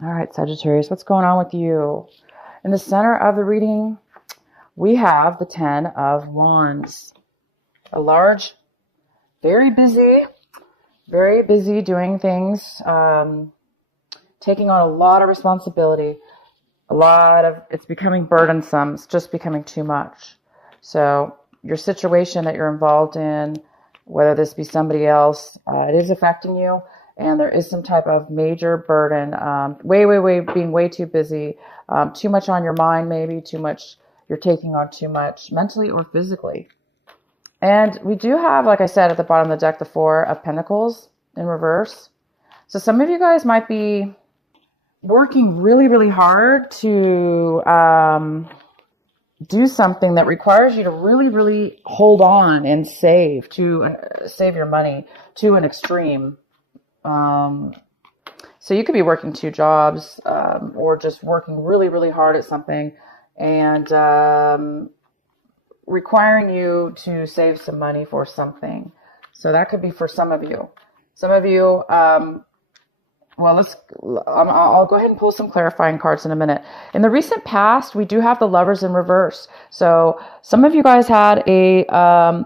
All right, Sagittarius, what's going on with you? In the center of the reading, we have the Ten of Wands. A large, very busy doing things, taking on a lot of responsibility. It's becoming burdensome. It's just becoming too much. So your situation that you're involved in, whether this be somebody else, it is affecting you. And there is some type of major burden, being way too busy, too much on your mind, maybe too much, you're taking on too much mentally or physically. And we do have, like I said, at the bottom of the deck, the Four of Pentacles in reverse. So some of you guys might be working really hard to do something that requires you to really hold on and save your money to an extreme. So you could be working two jobs, or just working really hard at something and requiring you to save some money for something. So that could be for some of you. Some of you, I'll go ahead and pull some clarifying cards in a minute. In the recent past, we do have the Lovers in reverse. So some of you guys had a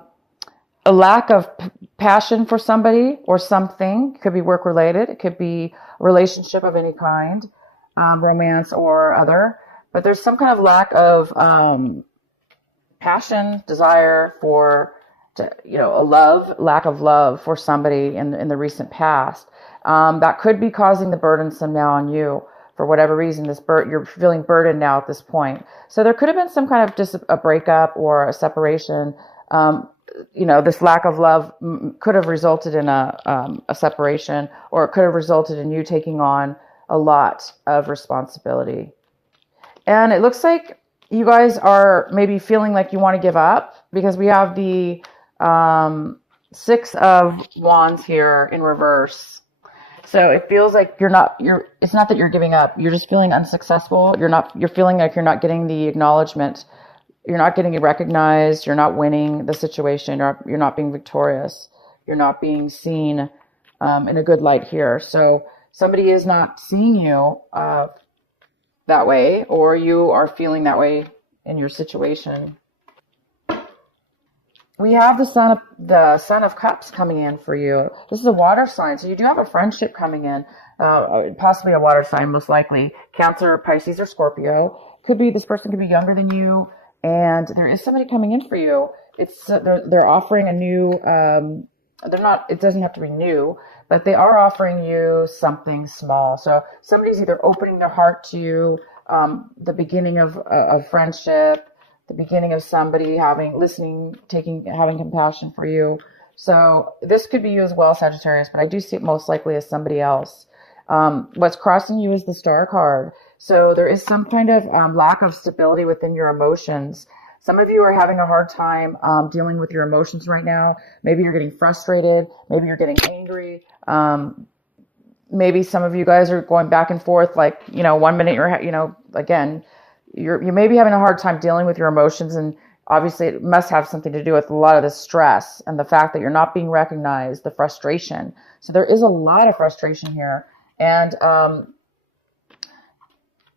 lack of passion for somebody or something. It could be work related. It could be a relationship of any kind, romance or other. But there's some kind of lack of passion, desire for, lack of love for somebody in the recent past. That could be causing the burdensome now on you for whatever reason. You're feeling burdened now at this point. So there could have been some kind of a breakup or a separation. This lack of love could have resulted in a separation, or it could have resulted in you taking on a lot of responsibility. And it looks like you guys are maybe feeling like you want to give up, because we have the Six of Wands here in reverse. So it feels like it's not that you're giving up. You're just feeling unsuccessful. You're feeling like you're not getting the acknowledgement. You're not getting recognized. You're not winning the situation. You're not being victorious. You're not being seen in a good light here. So somebody is not seeing you that way, or you are feeling that way in your situation. We have the Son of Cups coming in for you. This is a water sign, so you do have a friendship coming in, possibly a water sign, most likely Cancer, Pisces, or Scorpio. This person could be younger than you, and there is somebody coming in for you. They're offering a new. It doesn't have to be new, but they are offering you something small. So somebody's either opening their heart to you, the beginning of friendship, the beginning of somebody having compassion for you. So this could be you as well, Sagittarius, but I do see it most likely as somebody else. What's crossing you is the Star card. So there is some kind of lack of stability within your emotions. Some of you are having a hard time dealing with your emotions right now. Maybe you're getting frustrated. Maybe you're getting angry. Maybe some of you guys are going back and forth. Like, 1 minute you may be having a hard time dealing with your emotions, and obviously it must have something to do with a lot of the stress and the fact that you're not being recognized, the frustration. So there is a lot of frustration here, and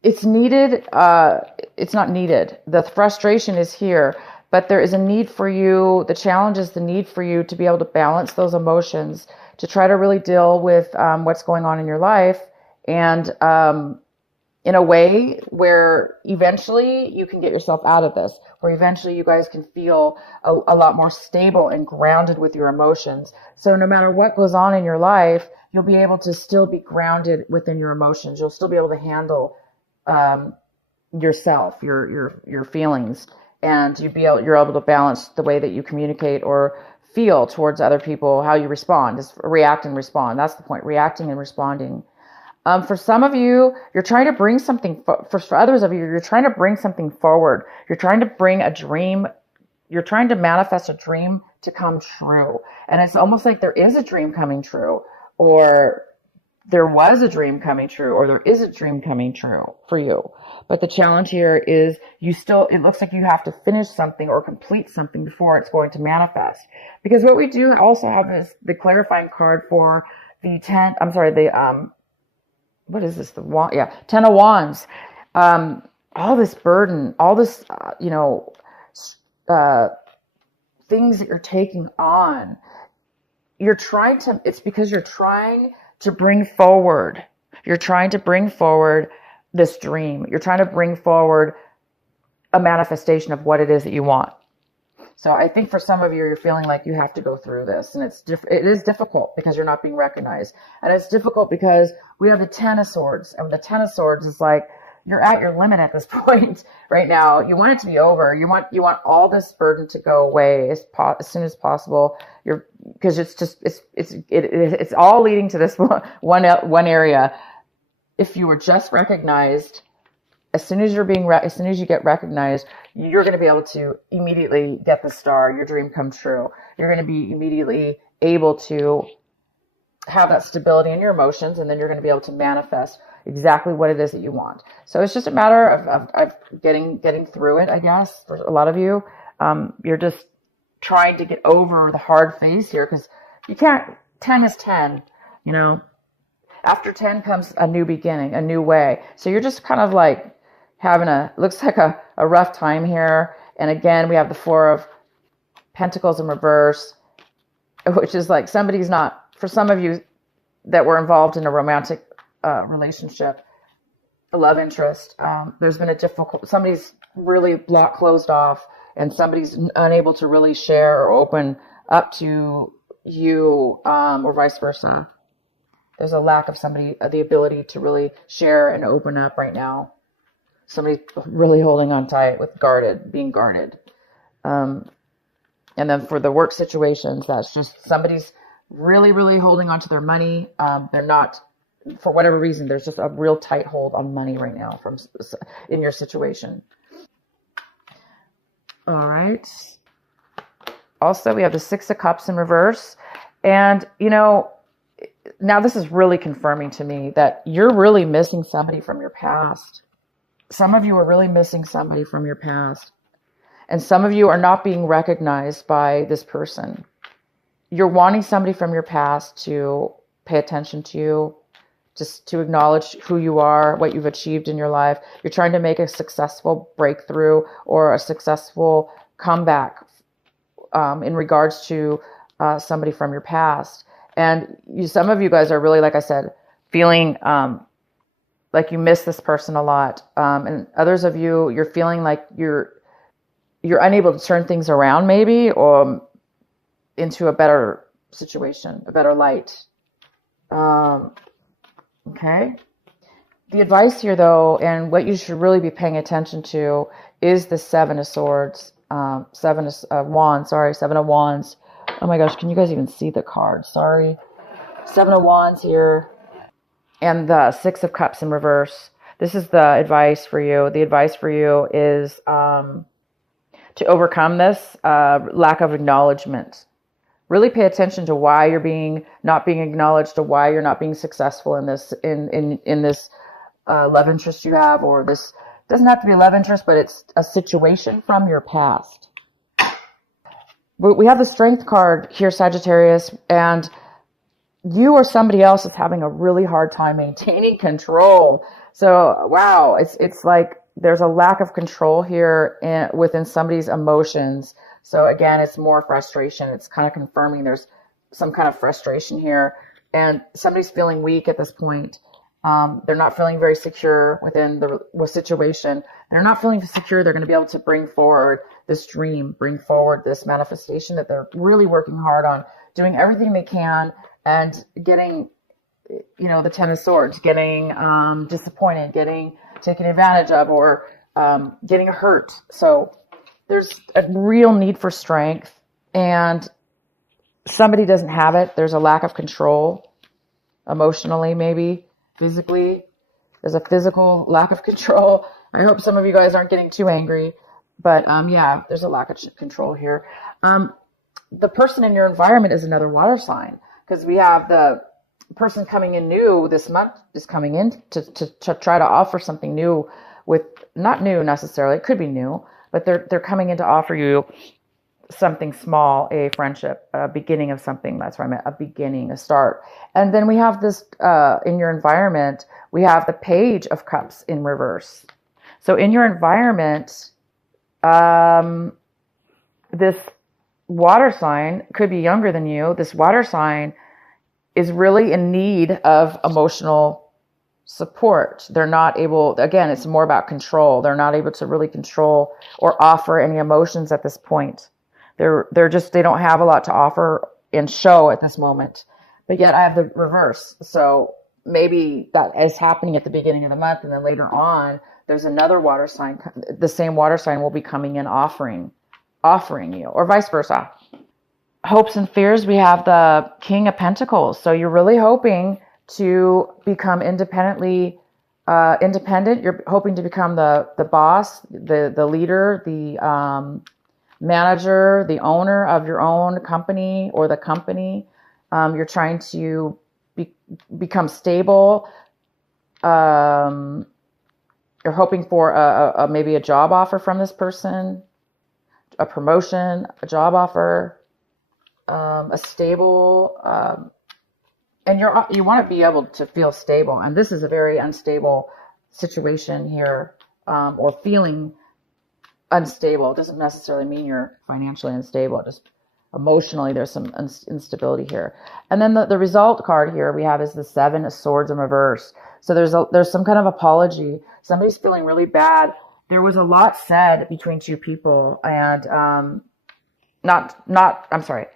it's needed. It's not needed. The frustration is here, but there is a need for you. The challenge is the need for you to be able to balance those emotions, to try to really deal with what's going on in your life, and in a way where eventually you can get yourself out of this, where eventually you guys can feel a lot more stable and grounded with your emotions. So no matter what goes on in your life, you'll be able to still be grounded within your emotions. You'll still be able to handle yourself, your feelings, and you're able to balance the way that you communicate or feel towards other people, how you respond. Just react and respond. That's the point, reacting and responding. For some of you, you're trying to bring something, for others of you, you're trying to bring something forward. You're trying to bring a dream. You're trying to manifest a dream to come true. And it's almost like there is a dream coming true, or there was a dream coming true, or there is a dream coming true for you. But the challenge here is it looks like you have to finish something or complete something before it's going to manifest. Because what we do also have is the clarifying card for the what is this? The wand, yeah, 10 of Wands. All this burden, all this, uh, things that you're taking on. It's because you're trying to bring forward. You're trying to bring forward this dream. You're trying to bring forward a manifestation of what it is that you want. So I think for some of you, you're feeling like you have to go through this, and it is difficult because you're not being recognized, and it's difficult because we have the 10 of Swords, and the 10 of Swords is like you're at your limit at this point right now. You want it to be over. You want all this burden to go away as soon as possible. Because it's all leading to this one area. If you were just recognized, as soon as you get recognized, you're going to be able to immediately get the star, your dream come true. You're going to be immediately able to have that stability in your emotions, and then you're going to be able to manifest exactly what it is that you want. So it's just a matter of getting through it, I guess. For a lot of you, you're just trying to get over the hard phase here, because you can't. 10 is 10, After 10 comes a new beginning, a new way. So you're just kind of like having looks like a rough time here. And again, we have the 4 of Pentacles in reverse, which is like for some of you that were involved in a romantic relationship, a love interest, there's been somebody's really closed off, and somebody's unable to really share or open up to you, or vice versa. There's a lack of the ability to really share and open up right now. Somebody's really holding on tight being guarded. And then for the work situations, that's just somebody's really, really holding on to their money. They're not, for whatever reason, there's just a real tight hold on money right now in your situation. All right. Also, we have the 6 of Cups in reverse. And, now this is really confirming to me that you're really missing somebody from your past. Some of you are really missing somebody from your past. And some of you are not being recognized by this person. You're wanting somebody from your past to pay attention to you, just to acknowledge who you are, what you've achieved in your life. You're trying to make a successful breakthrough or a successful comeback in regards to somebody from your past. And some of you guys are really, like I said, feeling like you miss this person a lot. And others of you, you're feeling like you're unable to turn things around, maybe, or into a better situation, a better light. Okay. The advice here, though, and what you should really be paying attention to is the 7 of Swords, 7 of Wands. Oh my gosh, can you guys even see the card? Sorry. 7 of Wands here. And the 6 of Cups in reverse. This is the advice for you. The advice for you is to overcome this lack of acknowledgement. Really pay attention to why you're not being acknowledged, to why you're not being successful in this in this love interest you have, or this doesn't have to be a love interest, but it's a situation from your past. We have the Strength card here, Sagittarius, and you or somebody else is having a really hard time maintaining control. So, wow, it's like there's a lack of control here within somebody's emotions. So again, it's more frustration. It's kind of confirming there's some kind of frustration here, and somebody's feeling weak at this point. They're not feeling very secure within the situation. They're not feeling secure. They're going to be able to bring forward this dream, bring forward this manifestation that they're really working hard on, doing everything they can, and getting, the 10 of Swords, getting disappointed, getting taken advantage of, or getting hurt. So there's a real need for strength, and somebody doesn't have it. There's a lack of control, emotionally, maybe physically. There's a physical lack of control. I hope some of you guys aren't getting too angry, but yeah, there's a lack of control here. The person in your environment is another water sign, because we have the person coming in new this month is coming in to try to offer something new, with not new necessarily, it could be new, but they're coming in to offer you something small, a friendship, a beginning of something. That's what I meant, a beginning, a start. And then we have this, in your environment, we have the Page of Cups in reverse. So in your environment, this water sign could be younger than you. This water sign is really in need of emotional support. They're not able, again, it's more about control. They're not able to really control or offer any emotions at this point. They're just, they don't have a lot to offer and show at this moment. But yet I have the reverse. So maybe that is happening at the beginning of the month, and then later on, there's another water sign. The same water sign will be coming in offering you, or vice versa. Hopes and fears, we have the King of Pentacles. So you're really hoping to become independent. You're hoping to become the boss, the leader, the manager, the owner of your own company or the company. You're trying to become stable. You're hoping for maybe a job offer from this person, a promotion, a job offer, a stable, and you want to be able to feel stable. And this is a very unstable situation here, or feeling unstable. It doesn't necessarily mean you're financially unstable. Just emotionally, there's some instability here. And then the result card here we have is the Seven of Swords in reverse. So there's some kind of apology. Somebody's feeling really bad. There was a lot said between two people, and I'm sorry.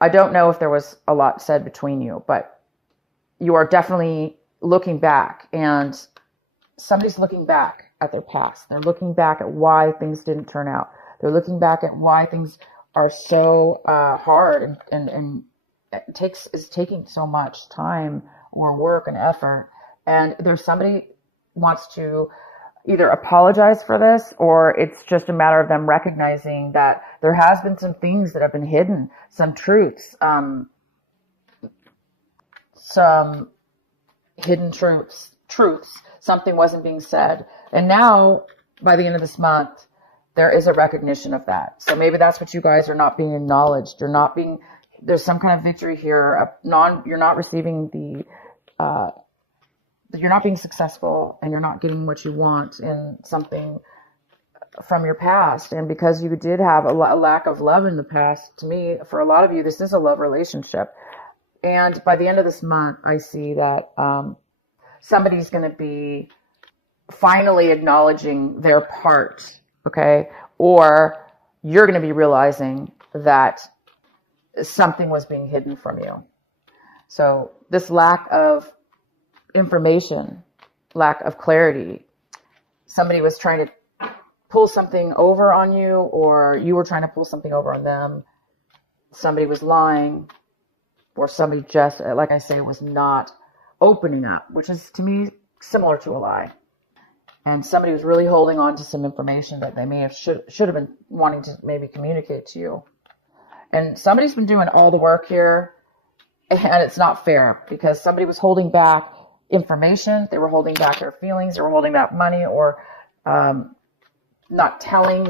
I don't know if there was a lot said between you, but you are definitely looking back, and somebody's looking back at their past. They're looking back at why things didn't turn out. They're looking back at why things are so hard and is taking so much time or work and effort. And there's somebody wants to either apologize for this, or it's just a matter of them recognizing that there has been some things that have been hidden, some truths, some hidden truths, something wasn't being said. And now, by the end of this month, there is a recognition of that. So maybe that's what you guys are not being acknowledged. There's some kind of victory here. You're not receiving you're not being successful, and you're not getting what you want in something from your past. And because you did have a lack of love in the past, to me, for a lot of you, this is a love relationship. And by the end of this month, I see that somebody's going to be finally acknowledging their part, okay? Or you're going to be realizing that something was being hidden from you. So this lack of information, lack of clarity, somebody was trying to pull something over on you, or you were trying to pull something over on them. Somebody was lying, or somebody just, like I say, was not opening up, which is to me similar to a lie. And somebody was really holding on to some information that they may have should have been wanting to maybe communicate to you. And somebody's been doing all the work here, and it's not fair, because somebody was holding back information, they were holding back their feelings, they were holding back money, or not telling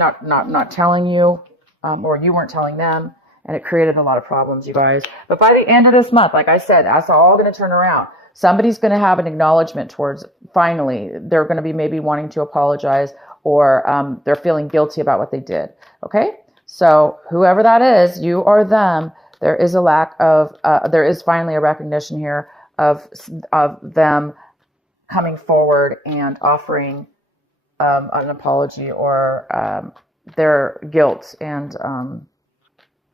you, or you weren't telling them, and it created a lot of problems, you guys. But by the end of this month, like I said, that's all going to turn around. Somebody's going to have an acknowledgement towards, finally, they're going to be maybe wanting to apologize, or they're feeling guilty about what they did. Okay? So whoever that is, you or them, there is there is finally a recognition here of them coming forward and offering an apology, or their guilt. And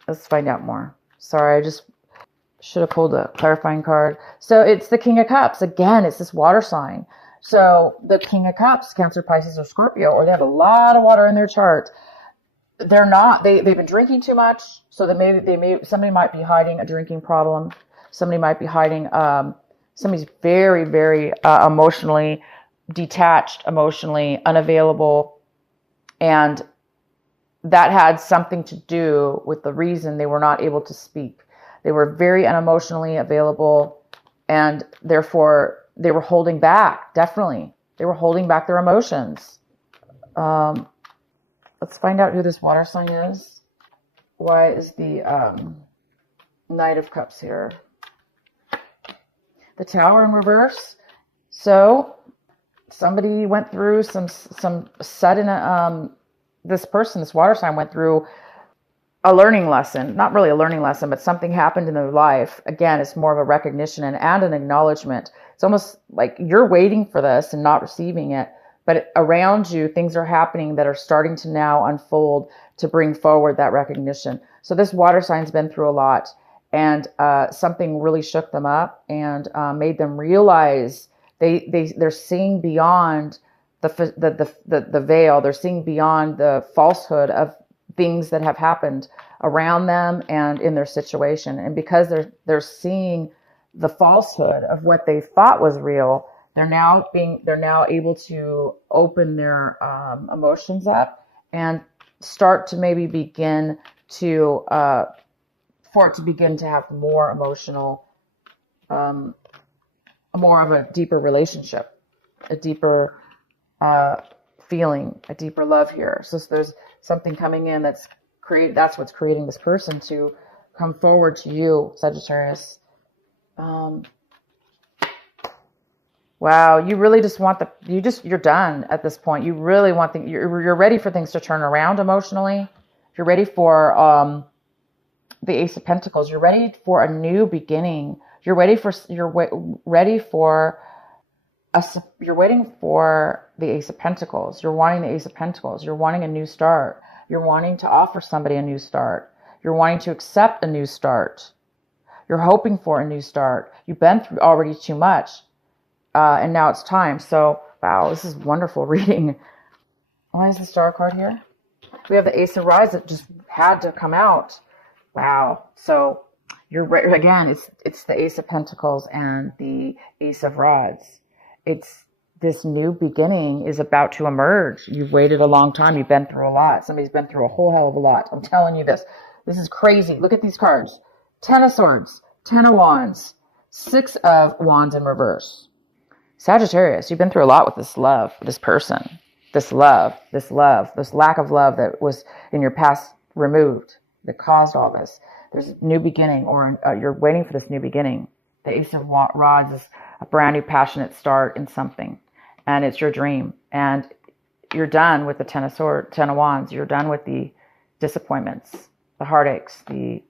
let's find out more. Sorry, I just should have pulled a clarifying card. So it's the King of Cups. Again, it's this water sign. So the King of Cups, Cancer, Pisces, or Scorpio, or they have a lot of water in their chart. They're not, they've been drinking too much. So somebody might be hiding a drinking problem. Somebody might be hiding, somebody's very, very emotionally detached, emotionally unavailable. And that had something to do with the reason they were not able to speak. They were very unemotionally available, and therefore they were holding back, definitely. They were holding back their emotions. Let's find out who this water sign is. Why is the Knight of Cups here? The Tower in reverse. So somebody went through some sudden, this person, this water sign went through a learning lesson. Not really a learning lesson, but something happened in their life. Again, it's more of a recognition and an acknowledgement. It's almost like you're waiting for this and not receiving it, but around you, things are happening that are starting to now unfold to bring forward that recognition. So this water sign's been through a lot, and something really shook them up and made them realize they're seeing beyond the veil. They're seeing beyond the falsehood of things that have happened around them and in their situation. And because they're seeing the falsehood of what they thought was real, they're now able to open their emotions up and start to maybe begin to for it to begin to have more emotional, more of a deeper relationship, a deeper feeling, a deeper love here. So there's something coming in that's what's creating this person to come forward to you, Sagittarius. Wow, you really just want you're done at this point. You really want you're ready for things to turn around emotionally. You're ready for the Ace of Pentacles. You're ready for a new beginning. You're waiting for the Ace of Pentacles. You're wanting the Ace of Pentacles. You're wanting a new start. You're wanting to offer somebody a new start. You're wanting to accept a new start. You're hoping for a new start. You've been through already too much. And now it's time. So, wow, this is wonderful reading. Why is the Star card here? We have the Ace of Rods that just had to come out. Wow. So, again, it's the Ace of Pentacles and the Ace of Rods. It's this new beginning is about to emerge. You've waited a long time. You've been through a lot. Somebody's been through a whole hell of a lot. I'm telling you this. This is crazy. Look at these cards. 10 of Swords, 10 of Wands, 6 of Wands in reverse. Sagittarius, you've been through a lot with this love, this person, this lack of love that was in your past removed, that caused all this. There's a new beginning, or you're waiting for this new beginning. The Ace of Rods is a brand new passionate start in something, and it's your dream. And you're done with the 10 of Wands. You're done with the disappointments, the heartaches, the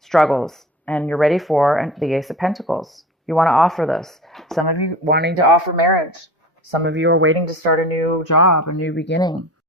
struggles, and you're ready for the Ace of Pentacles. You want to offer this. Some of you wanting to offer marriage. Some of you are waiting to start a new job, a new beginning.